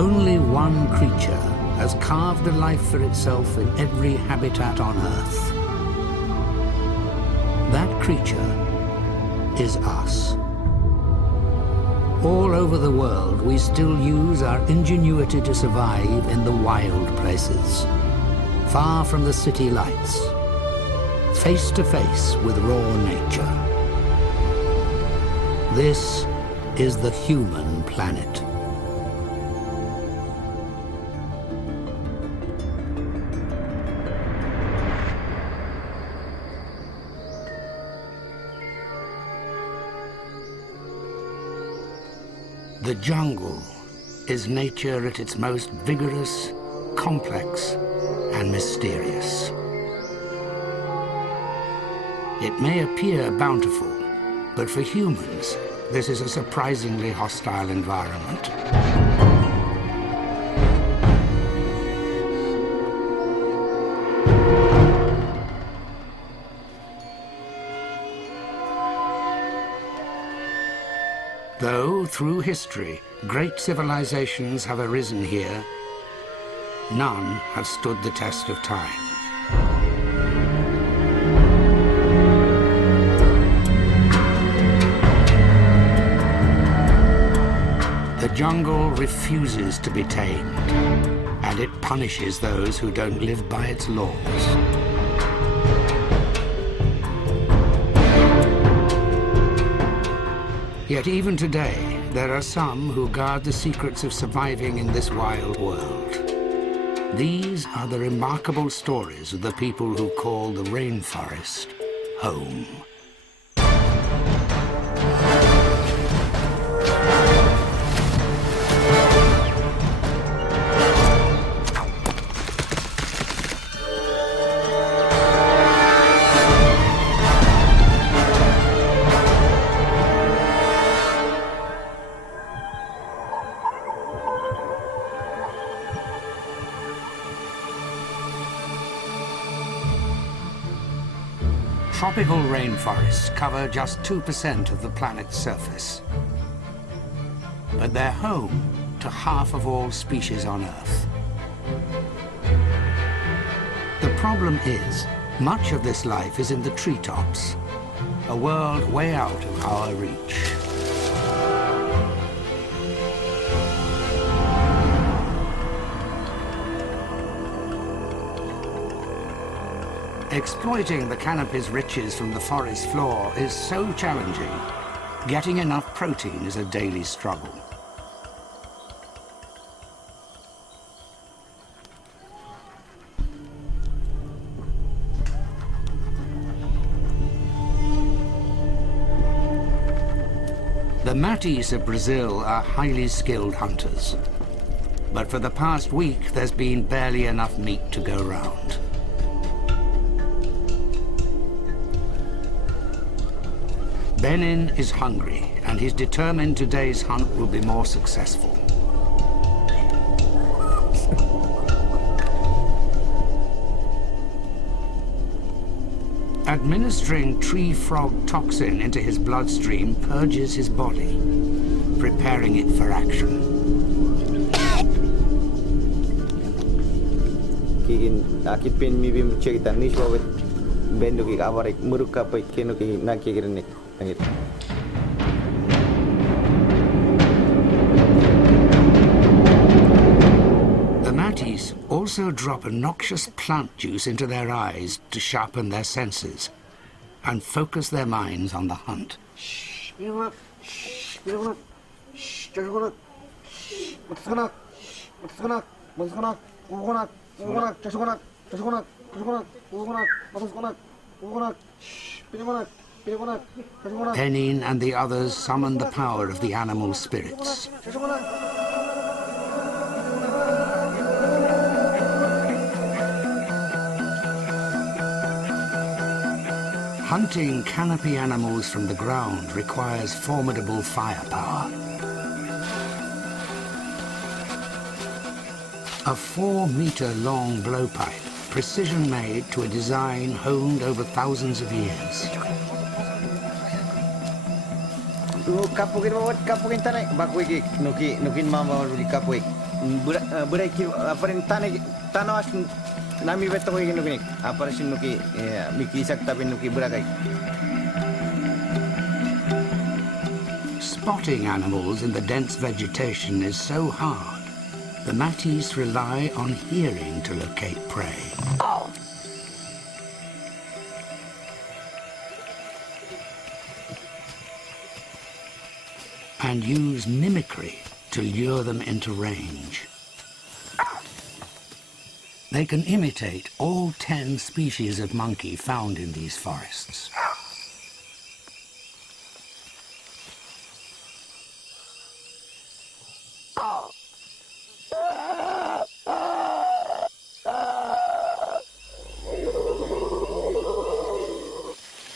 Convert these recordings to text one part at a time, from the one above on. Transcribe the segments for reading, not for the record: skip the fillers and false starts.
Only one creature has carved a life for itself in every habitat on Earth. That creature is us. All over the world, we still use our ingenuity to survive in the wild places, far from the city lights, face to face with raw nature. This is the human planet. The jungle is nature at its most vigorous, complex, and mysterious. It may appear bountiful, but for humans, this is a surprisingly hostile environment. Though, through history, great civilizations have arisen here, none have stood the test of time. The jungle refuses to be tamed, and it punishes those who don't live by its laws. Yet even today, there are some who guard the secrets of surviving in this wild world. These are the remarkable stories of the people who call the rainforest home. Tropical rainforests cover just 2% of the planet's surface. But they're home to half of all species on Earth. The problem is, much of this life is in the treetops, a world way out of our reach. Exploiting the canopy's riches from the forest floor is so challenging. Getting enough protein is a daily struggle. The Matis of Brazil are highly skilled hunters. But for the past week, there's been barely enough meat to go round. Benin is hungry, and he's determined today's hunt will be more successful. Administering tree frog toxin into his bloodstream purges his body, preparing it for action. Akit pin mi bim cerita ni suawet bendo ki kabarik muruk kapai keno ki naki kirenek. The Matis also drop a noxious plant juice into their eyes to sharpen their senses and focus their minds on the hunt. Penin and the others summon the power of the animal spirits. Hunting canopy animals from the ground requires formidable firepower. A 4-meter-long blowpipe, precision-made to a design honed over thousands of years. Kapukin tanek bakwik nukin mama di kapuik. Burai ki aparin tano as nami beto ko ginukinik. Aparasin nuki miki sakta nuki burakai. Spotting animals in the dense vegetation is so hard, the Matis rely on hearing to locate prey. And use mimicry to lure them into range. They can imitate all 10 species of monkey found in these forests.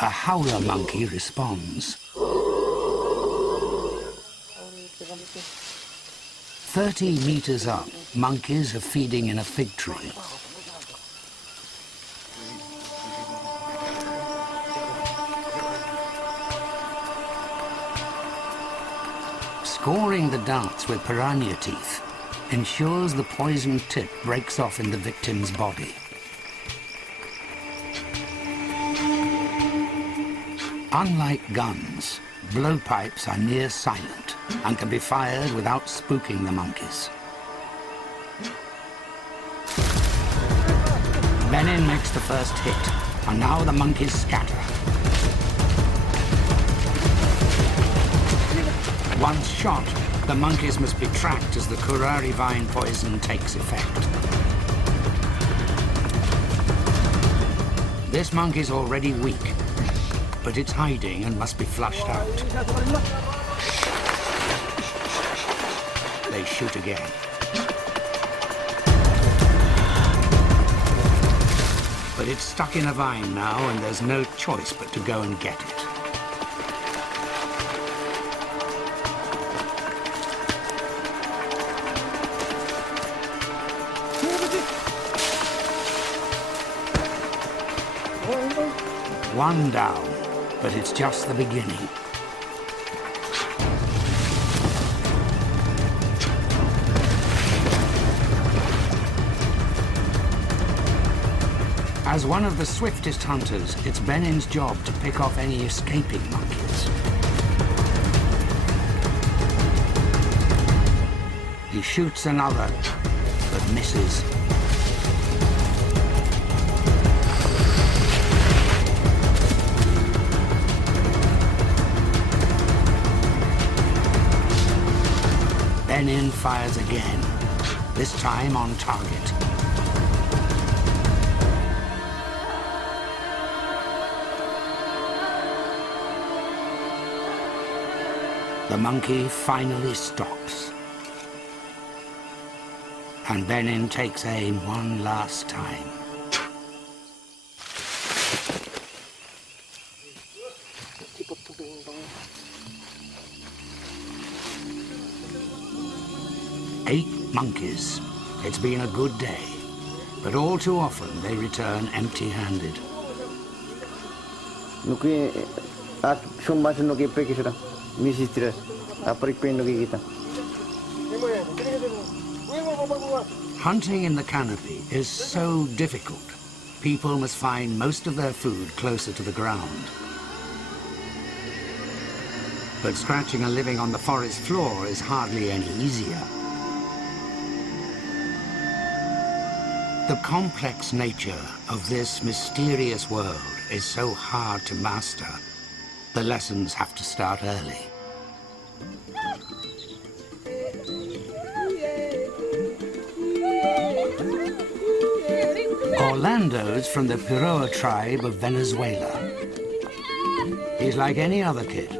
A howler monkey responds. 30 meters up, monkeys are feeding in a fig tree. Scoring the dance with piranha teeth ensures the poison tip breaks off in the victim's body. Unlike guns, blowpipes are near silent and can be fired without spooking the monkeys. Benin makes the first hit, and now the monkeys scatter. Once shot, the monkeys must be tracked as the curare vine poison takes effect. This monkey's already weak, but it's hiding and must be flushed out. They shoot again. But it's stuck in a vine now, and there's no choice but to go and get it. One down, but it's just the beginning. As one of the swiftest hunters, it's Benin's job to pick off any escaping monkeys. He shoots another, but misses. Benin fires again, this time on target. The monkey finally stops. And Benin takes aim one last time. Eight monkeys. It's been a good day, but all too often they return empty-handed. Nuki at shumbasu nuki prekisura misistira aparik pen nuki kita. Hunting in the canopy is so difficult. People must find most of their food closer to the ground. But scratching a living on the forest floor is hardly any easier. The complex nature of this mysterious world is so hard to master. The lessons have to start early. Orlando's from the Piroa tribe of Venezuela. He's like any other kid,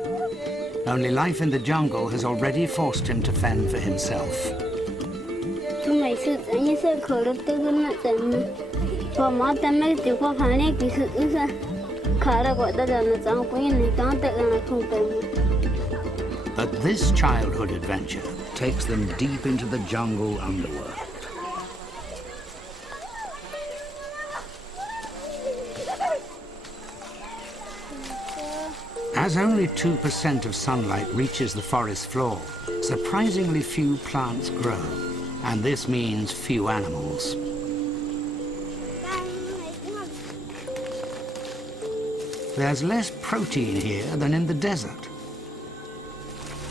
only life in the jungle has already forced him to fend for himself. But this childhood adventure takes them deep into the jungle underworld. As only 2% of sunlight reaches the forest floor, surprisingly few plants grow. and this means few animals. There's less protein here than in the desert,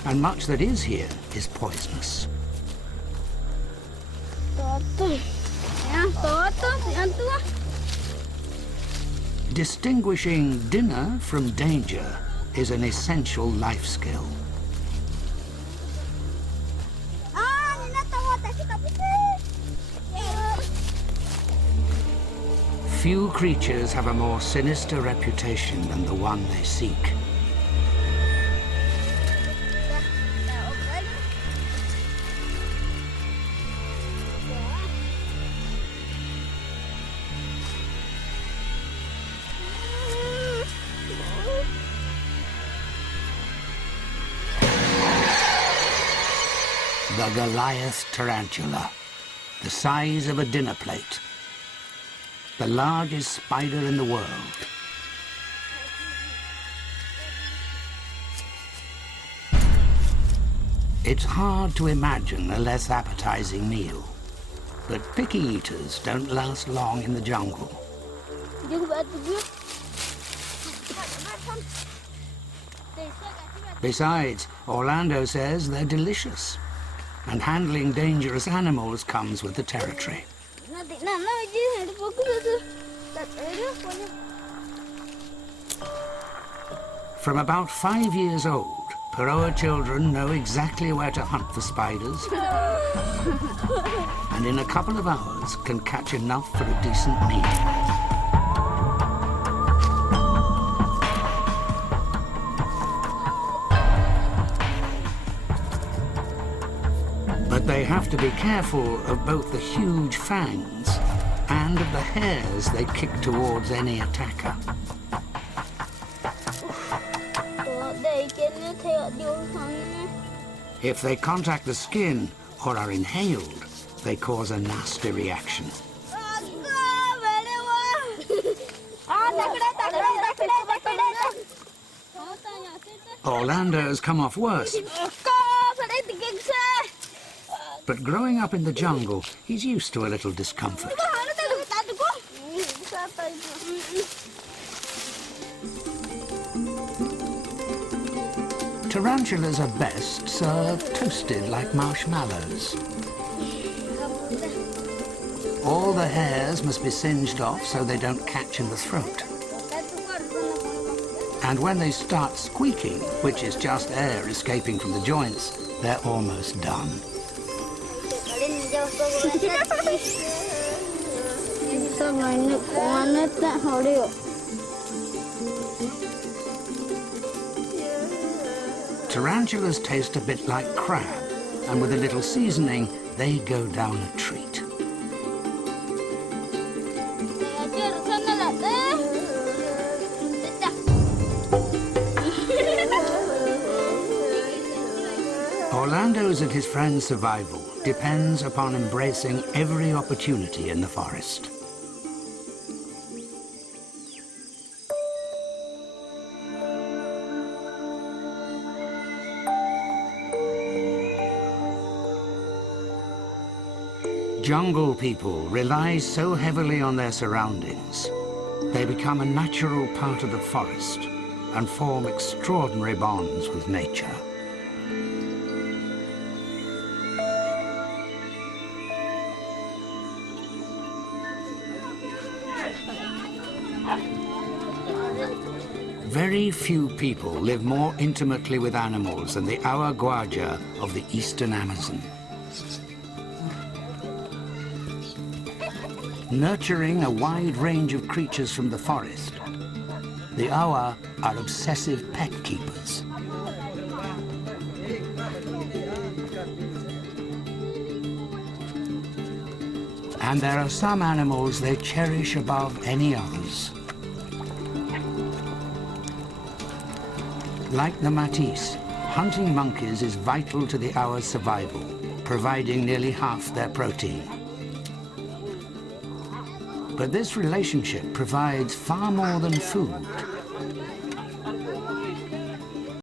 and much that is here is poisonous. Distinguishing dinner from danger is an essential life skill. Few creatures have a more sinister reputation than the one they seek. The Goliath tarantula, the size of a dinner plate. The largest spider in the world. It's hard to imagine a less appetizing meal, but picky eaters don't last long in the jungle. Besides, Orlando says they're delicious, and handling dangerous animals comes with the territory. From about 5 years old, Paroa children know exactly where to hunt for spiders, and in a couple of hours can catch enough for a decent meal. But they have to be careful of both the huge fangs and of the hairs they kick towards any attacker. If they contact the skin or are inhaled, they cause a nasty reaction. Orlando's come off worse. But growing up in the jungle, he's used to a little discomfort. Tarantulas are best served toasted like marshmallows. All the hairs must be singed off so they don't catch in the throat. And when they start squeaking, which is just air escaping from the joints, they're almost done. Tarantulas taste a bit like crab, and with a little seasoning, they go down a treat. Orlando's and his friends' survival depends upon embracing every opportunity in the forest. Jungle people rely so heavily on their surroundings. They become a natural part of the forest and form extraordinary bonds with nature. Very few people live more intimately with animals than the Awa Gwaja of the eastern Amazon. Nurturing a wide range of creatures from the forest, the Awa are obsessive pet keepers. And there are some animals they cherish above any others. Like the Matisse, hunting monkeys is vital to the Awa's survival, providing nearly half their protein. But this relationship provides far more than food.